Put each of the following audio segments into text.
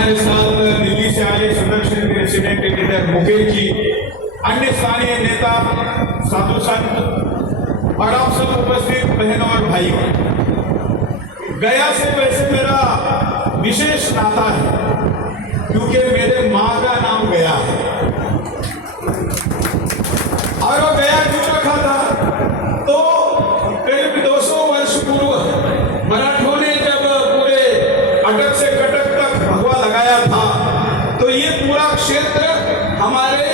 हमारे साथ दिल्ली से आए सुदर्शन के रेसिडेंट एडिटर मुकेश जी, अन्य स्थानीय नेता, साधु संत और आप सब उपस्थित बहनों और भाई। गया से वैसे मेरा विशेष नाता है क्योंकि मेरे माँ का नाम गया है और वो गया क्यों रखा था, तो करीब 200 वर्ष पूर्व मराठों ने जब पूरे अटक से कटक तक भगवा लगाया था तो ये पूरा क्षेत्र हमारे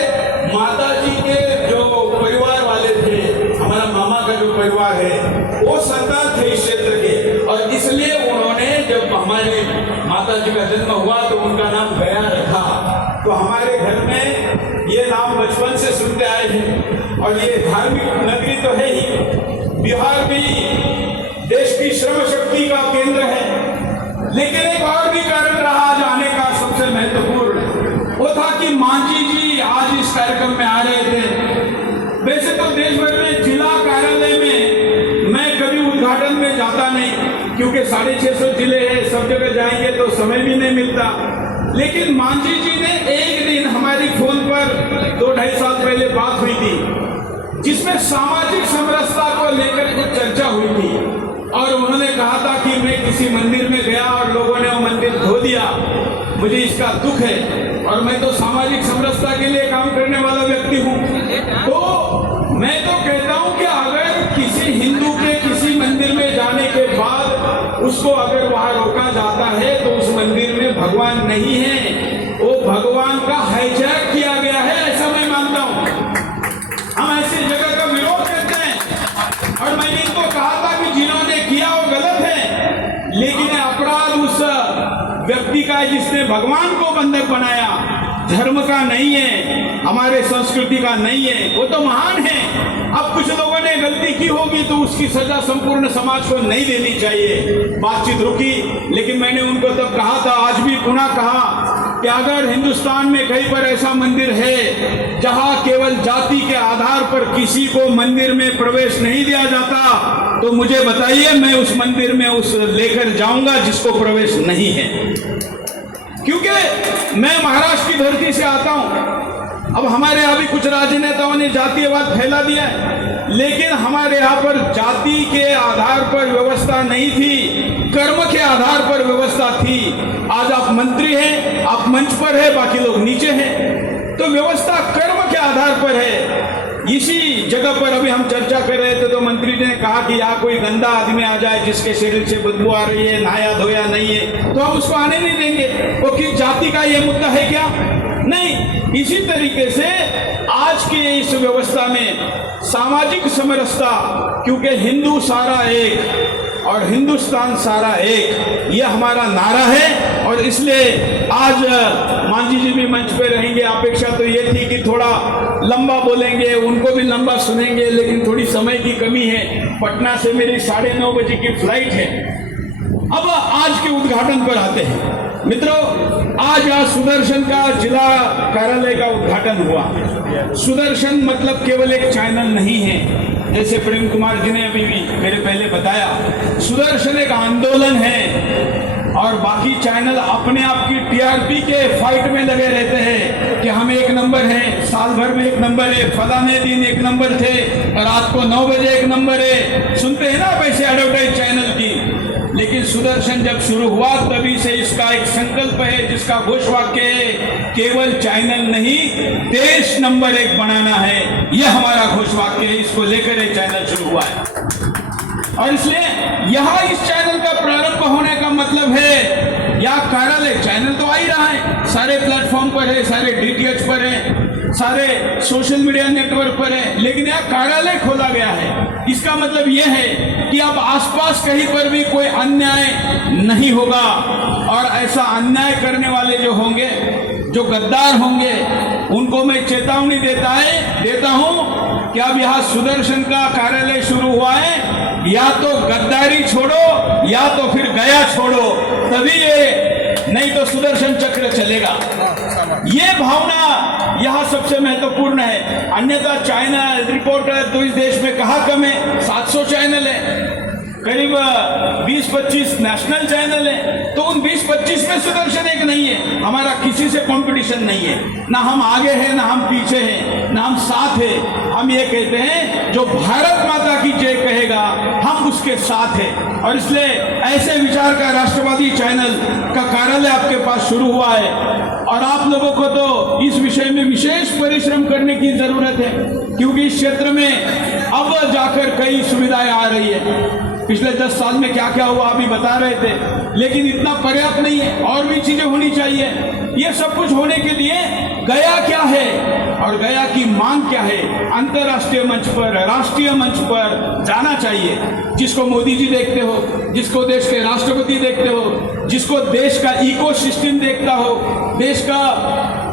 माता जी के जो परिवार वाले थे, हमारा मामा का जो परिवार है वो संतान थे इस क्षेत्र के, और इसलिए उन्होंने जब हमारे माता जी का जन्म हुआ तो उनका नाम गया रखा। तो हमारे घर में ये नाम बचपन से सुनते आए हैं और ये धार्मिक नगरी तो है ही, बिहार भी देश की श्रम शक्ति का केंद्र है। लेकिन एक और भी कारण रहा आज आने का सबसे महत्वपूर्ण, वो था कि मांझी जी आज इस कार्यक्रम में आ रहे थे। वैसे तो देश भर में जिला कार्यालय में मैं कभी उद्घाटन में जाता नहीं क्योंकि 650 जिले हैं, सब जगह जाएंगे तो समय भी नहीं मिलता। लेकिन मांझी जी ने एक दिन हमारी फोन पर 2-2.5 साल पहले बात हुई थी जिसमें सामाजिक समरसता को लेकर कुछ चर्चा हुई थी और उन्होंने कहा था कि मैं किसी मंदिर में गया और लोगों ने वो मंदिर धो दिया, मुझे इसका दुख है और मैं तो सामाजिक समरसता के लिए काम करने वाला व्यक्ति हूँ। तो मैं तो कहता हूँ कि अगर किसी हिंदू के किसी मंदिर में जाने के बाद उसको अगर वहां रोका जाता है तो उस मंदिर में भगवान नहीं है, वो भगवान का हाईजैक किया गया है, ऐसा मैं मानता हूँ। हम ऐसी जगह का विरोध करते हैं और मैंने इनको कहा था कि जिन्होंने किया वो गलत है, लेकिन अपराध उस व्यक्ति का है जिसने भगवान को बंधक बनाया, धर्म का नहीं है, हमारे संस्कृति का नहीं है, वो तो महान है। अब कुछ लोगों ने गलती की होगी तो उसकी सजा संपूर्ण समाज को नहीं देनी चाहिए। बातचीत रुकी, लेकिन मैंने उनको तब कहा था, आज भी पुनः कहा कि अगर हिंदुस्तान में कहीं पर ऐसा मंदिर है जहां केवल जाति के आधार पर किसी को मंदिर में प्रवेश नहीं दिया जाता तो मुझे बताइए, मैं उस मंदिर में उस लेकर जाऊंगा जिसको प्रवेश नहीं है। क्योंकि मैं महाराष्ट्र की धरती से आता हूं। अब हमारे यहाँ भी कुछ राजनेताओं ने जातीयवाद फैला दिया है, लेकिन हमारे यहाँ पर जाति के आधार पर व्यवस्था नहीं थी, कर्म के आधार पर व्यवस्था थी। आज आप मंत्री हैं, आप मंच पर है, बाकी लोग नीचे हैं, तो व्यवस्था कर्म के आधार पर है। इसी जगह पर अभी हम चर्चा कर रहे थे तो मंत्री जी ने कहा कि यहाँ कोई गंदा आदमी आ जाए जिसके शरीर से बदबू आ रही है, नहाया धोया नहीं है, तो हम उसको आने नहीं देंगे। वो किस जाति का ये मुद्दा है क्या? नहीं। इसी तरीके से आज की इस व्यवस्था में सामाजिक समरसता, क्योंकि हिंदू सारा एक और हिंदुस्तान सारा एक, ये हमारा नारा है और इसलिए आज मांझी जी भी मंच पे रहेंगे। अपेक्षा तो ये थी कि थोड़ा लंबा बोलेंगे, उनको भी लंबा सुनेंगे, लेकिन थोड़ी समय की कमी है। पटना से मेरी 9:30 बजे की फ्लाइट है। अब आज के उद्घाटन पर आते हैं। मित्रों, आज यहाँ सुदर्शन का जिला कार्यालय का उद्घाटन हुआ। सुदर्शन मतलब केवल एक चैनल नहीं है, जैसे प्रेम कुमार जी ने अभी भी मेरे पहले बताया, सुदर्शन एक आंदोलन है और बाकी चैनल अपने आप की टीआरपी के फाइट में लगे रहते हैं कि हम 1 नंबर हैं, साल भर में 1 नंबर है, फलाने दिन 1 नंबर थे, रात को 9 बजे 1 नंबर है। सुनते हैं ना वैसे एडवर्टाइज चैनल की। लेकिन सुदर्शन जब शुरू हुआ तभी से इसका एक संकल्प है जिसका घोषवाक्य है, केवल चैनल नहीं, देश नंबर 1 बनाना है। यह हमारा घोषवाक्य है, इसको लेकर एक चैनल शुरू हुआ है। और इसलिए यहाँ इस चैनल का प्रारंभ होने का मतलब है, या कार्यालय चैनल तो आ ही रहा है, सारे प्लेटफॉर्म पर है, सारे डीटीएच पर है, सारे सोशल मीडिया नेटवर्क पर है, लेकिन यहाँ कार्यालय खोला गया है। इसका मतलब यह है कि अब आसपास कहीं पर भी कोई अन्याय नहीं होगा और ऐसा अन्याय करने वाले जो होंगे, जो गद्दार होंगे, उनको मैं चेतावनी देता हूं कि अब यहाँ सुदर्शन का कार्यालय शुरू हुआ है, या तो गद्दारी छोड़ो या तो फिर गया छोड़ो, तभी ये, नहीं तो सुदर्शन चक्र चलेगा। ये भावना यहाँ सबसे महत्वपूर्ण है। अन्यथा चाइना रिपोर्टर तो इस देश में कहाँ कम है, 700 चैनल है। करीब 20-25 नेशनल चैनल हैं, तो उन 20-25 में सुदर्शन एक नहीं है। हमारा किसी से कंपटीशन नहीं है, ना हम आगे हैं ना हम पीछे हैं ना हम साथ हैं। हम ये कहते हैं जो भारत माता की जय कहेगा हम उसके साथ हैं। और इसलिए ऐसे विचार का राष्ट्रवादी चैनल का कार्यालय आपके पास शुरू हुआ है और आप लोगों को तो इस विषय में विशेष परिश्रम करने की जरूरत है, क्योंकि इस क्षेत्र में अब जाकर कई सुविधाएं आ रही है। पिछले 10 साल में क्या क्या हुआ अभी बता रहे थे, लेकिन इतना पर्याप्त नहीं है, और भी चीजें होनी चाहिए। ये सब कुछ होने के लिए गया क्या है और गया की मांग क्या है, अंतर्राष्ट्रीय मंच पर, राष्ट्रीय मंच पर जाना चाहिए। जिसको मोदी जी देखते हो, जिसको देश के राष्ट्रपति देखते हो, जिसको देश का इकोसिस्टम देखता हो, देश का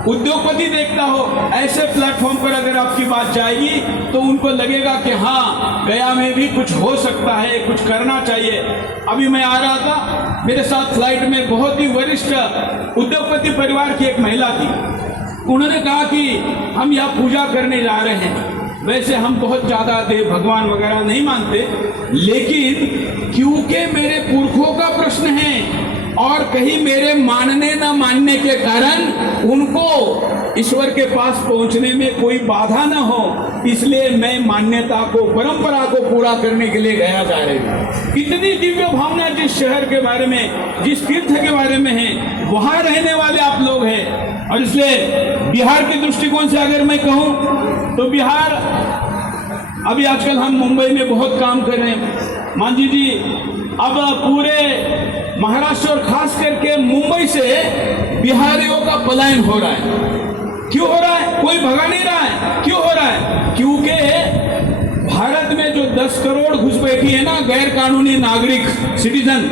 उद्योगपति देखता हो, ऐसे प्लेटफॉर्म पर अगर आपकी बात जाएगी तो उनको लगेगा कि हाँ, गया में भी कुछ हो सकता है, कुछ करना चाहिए। अभी मैं आ रहा था, मेरे साथ फ्लाइट में बहुत ही वरिष्ठ उद्योगपति परिवार की एक महिला थी। उन्होंने कहा कि हम यहाँ पूजा करने जा रहे हैं। वैसे हम बहुत ज़्यादा देव भगवान वगैरह नहीं मानते, लेकिन क्योंकि मेरे पुरखों का प्रश्न है और कहीं मेरे मानने न मानने के कारण उनको ईश्वर के पास पहुंचने में कोई बाधा न हो, इसलिए मैं मान्यता को, परंपरा को पूरा करने के लिए गया जा रही हूँ। इतनी दिव्य भावना जिस शहर के बारे में, जिस तीर्थ के बारे में है, वहां रहने वाले आप लोग हैं। और इसलिए बिहार के दृष्टिकोण से अगर मैं कहूँ तो बिहार, अभी आजकल हम मुंबई में बहुत काम कर रहे हैं। मांझी जी, अब पूरे महाराष्ट्र और खास करके मुंबई से बिहारियों का पलायन हो रहा है। क्यों हो रहा है? कोई भगा नहीं रहा है। क्यों हो रहा है? क्योंकि भारत में जो 10 करोड़ घुसपैठी है ना, गैर कानूनी नागरिक, सिटीजन,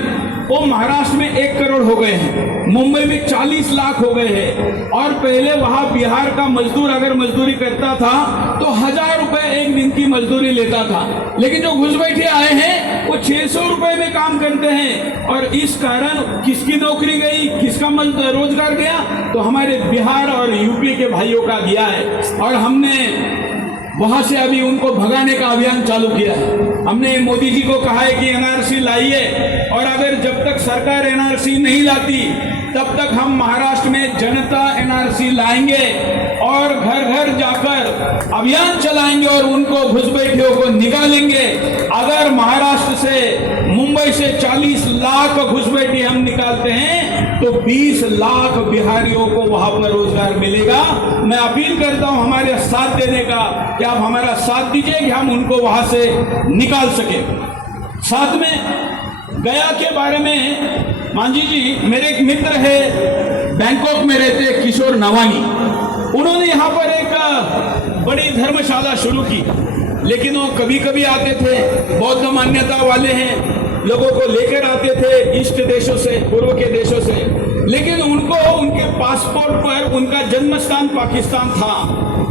वो महाराष्ट्र में 1 करोड़ हो गए हैं, मुंबई में 40 लाख हो गए हैं। और पहले वहां बिहार का मजदूर अगर मजदूरी करता था तो 1000 रुपए एक दिन की मजदूरी लेता था, लेकिन जो घुसपैठे आए हैं वो 600 रुपए में काम करते हैं। और इस कारण किसकी नौकरी गई, किसका रोजगार गया? तो हमारे बिहार और यूपी के भाइयों का गया है। और हमने वहां से अभी उनको भगाने का अभियान चालू किया है। हमने मोदी जी को कहा है कि एनआरसी लाइए, और अगर जब तक सरकार एनआरसी नहीं लाती तब तक हम महाराष्ट्र में जनता एनआरसी लाएंगे और घर घर जाकर अभियान चलाएंगे और उनको घुसपैठियों को निकालेंगे। अगर महाराष्ट्र से, मुंबई से 40 लाख घुसपैठी हम निकालते हैं तो 20 लाख बिहारियों को वहां पर रोजगार मिलेगा। मैं अपील करता हूं हमारे साथ देने का कि आप हमारा साथ दीजिए कि हम उनको वहां से निकाल सके। साथ में गया के बारे में, मांझी जी, मेरे एक मित्र है, बैंकॉक में रहते, किशोर नवानी, उन्होंने यहाँ पर एक बड़ी धर्मशाला शुरू की। लेकिन वो कभी कभी आते थे, बौद्ध मान्यता वाले हैं, लोगों को लेकर आते थे ईस्ट देशों से, पूर्व के देशों से, लेकिन उनको उनके पासपोर्ट पर उनका जन्म स्थान पाकिस्तान था,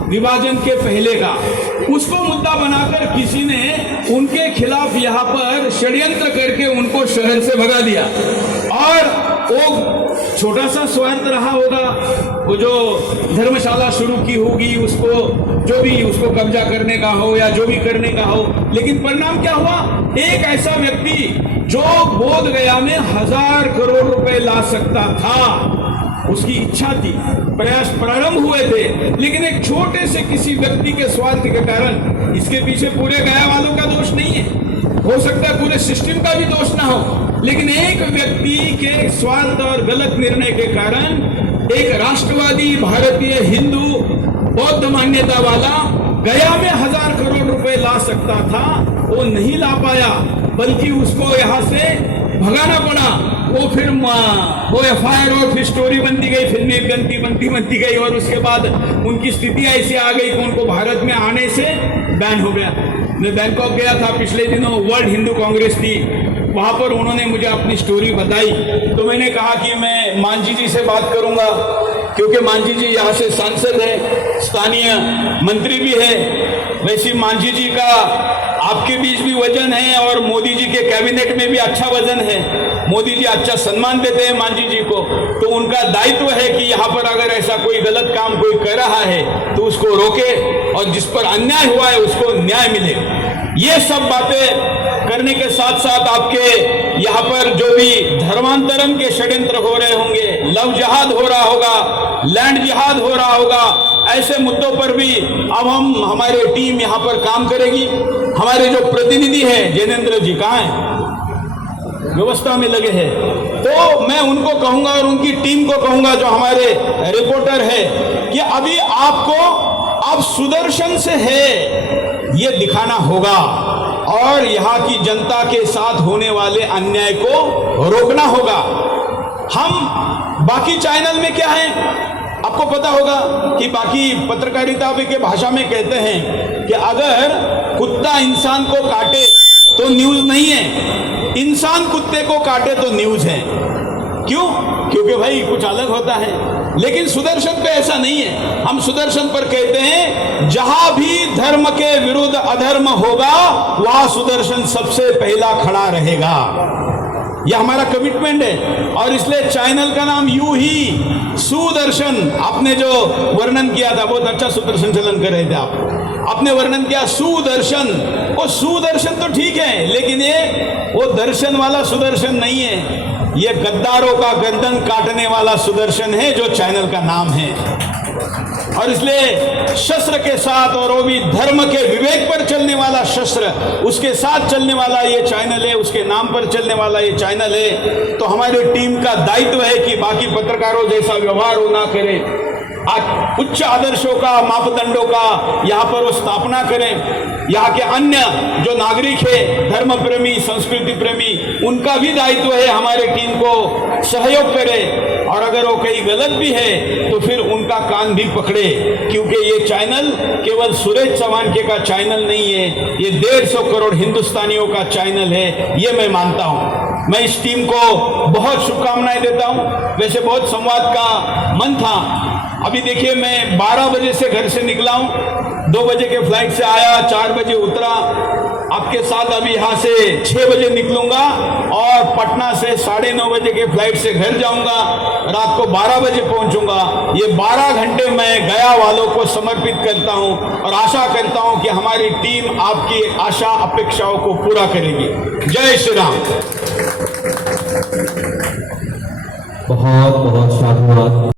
विभाजन के पहले का। उसको मुद्दा बनाकर किसी ने उनके खिलाफ यहाँ पर षड्यंत्र करके उनको शहर से भगा दिया। और वो छोटा सा स्वार्थ रहा होगा, वो जो धर्मशाला शुरू की होगी, उसको जो भी उसको कब्जा करने का हो या जो भी करने का हो, लेकिन परिणाम क्या हुआ? एक ऐसा व्यक्ति जो बोध गया में 1000 करोड़ रुपए ला सकता था, उसकी इच्छा थी, प्रयास प्रारंभ हुए थे, लेकिन एक छोटे से किसी व्यक्ति के स्वार्थ के कारण, इसके पीछे पूरे गया वालों का दोष नहीं है, हो सकता है पूरे सिस्टम का भी दोष ना हो, लेकिन एक व्यक्ति के स्वार्थ और गलत निर्णय के कारण एक राष्ट्रवादी भारतीय हिंदू बौद्ध मान्यता वाला गया में 1000 करोड़ रुपए ला सकता था, वो नहीं ला पाया, बल्कि उसको यहाँ से भगाना पड़ा। वो फिर वो एफआईआर और फिर स्टोरी बनती गई, फिल्में बनती गई, और उसके बाद उनकी स्थिति ऐसी आ गई कि उनको भारत में आने से बैन हो गया। मैं बैंकॉक गया था पिछले दिनों, वर्ल्ड हिंदू कांग्रेस थी, वहां पर उन्होंने मुझे अपनी स्टोरी बताई, तो मैंने कहा कि मैं मांझी जी से बात करूंगा, क्योंकि मांझी जी यहाँ से सांसद है, स्थानीय मंत्री भी है। वैसे मांझी जी का आपके बीच भी वजन है और मोदी जी के कैबिनेट में भी अच्छा वजन है, मोदी जी अच्छा सम्मान देते हैं मांझी जी को, तो उनका दायित्व है कि यहाँ पर अगर ऐसा कोई गलत काम कोई कर रहा है तो उसको रोके और जिस पर अन्याय हुआ है उसको न्याय मिले। ये सब बातें करने के साथ साथ आपके यहाँ पर जो भी धर्मांतरण के षड्यंत्र हो रहे होंगे, लव जिहाद हो रहा होगा, लैंड जिहाद हो रहा होगा, ऐसे मुद्दों पर भी अब हमारी टीम यहाँ पर काम करेगी। हमारे जो प्रतिनिधि हैं जैनेन्द्र जी कहाँ हैं, व्यवस्था में लगे हैं, तो मैं उनको कहूंगा और उनकी टीम को कहूंगा जो हमारे रिपोर्टर है कि अभी आपको अब सुदर्शन से है ये दिखाना होगा और यहाँ की जनता के साथ होने वाले अन्याय को रोकना होगा। हम बाकी चैनल में क्या है आपको पता होगा कि बाकी पत्रकारिता के भाषा में कहते हैं कि अगर कुत्ता इंसान को काटे तो न्यूज नहीं है, इंसान कुत्ते को काटे तो न्यूज है। क्यों? क्योंकि भाई कुछ अलग होता है। लेकिन सुदर्शन पे ऐसा नहीं है। हम सुदर्शन पर कहते हैं जहां भी धर्म के विरुद्ध अधर्म होगा वहां सुदर्शन सबसे पहला खड़ा रहेगा। यह हमारा कमिटमेंट है और इसलिए चैनल का नाम यूं ही सुदर्शन, आपने जो वर्णन किया था बहुत अच्छा सुदर्शन चलन कर रहे थे आप, आपने वर्णन किया सुदर्शन। वो सुदर्शन तो ठीक है लेकिन ये वो दर्शन वाला सुदर्शन नहीं है, ये गद्दारों का गर्दन काटने वाला सुदर्शन है जो चैनल का नाम है। और इसलिए शस्त्र के साथ और वो भी धर्म के विवेक पर चलने वाला शस्त्र, उसके साथ चलने वाला ये चैनल है, उसके नाम पर चलने वाला ये चैनल है। तो हमारी टीम का दायित्व है कि बाकी पत्रकारों जैसा व्यवहार वो ना करे, उच्च आदर्शों का मापदंडों का यहाँ पर वो स्थापना करें। यहाँ के अन्य जो नागरिक है धर्म प्रेमी संस्कृति प्रेमी, उनका भी दायित्व है हमारे टीम को सहयोग करे और अगर वो कहीं गलत भी है तो फिर उनका कान भी पकड़े, क्योंकि ये चैनल केवल सुरेश चौहान के का चैनल नहीं है, ये 150 करोड़ हिंदुस्तानियों का चैनल है, ये मैं मानता हूँ। मैं इस टीम को बहुत शुभकामनाएं देता हूँ। वैसे बहुत संवाद का मन था। अभी देखिए मैं 12 बजे से घर से निकला हूँ, 2 बजे के फ्लाइट से आया, 4 बजे उतरा। आपके साथ अभी यहाँ से 6 बजे निकलूंगा और पटना से 9:30 बजे के फ्लाइट से घर जाऊंगा, रात को 12 बजे पहुंचूंगा। ये 12 घंटे मैं गया वालों को समर्पित करता हूं और आशा करता हूं कि हमारी टीम आपकी आशा अपेक्षाओं को पूरा करेगी। जय श्री राम। बहुत बहुत साधुवाद।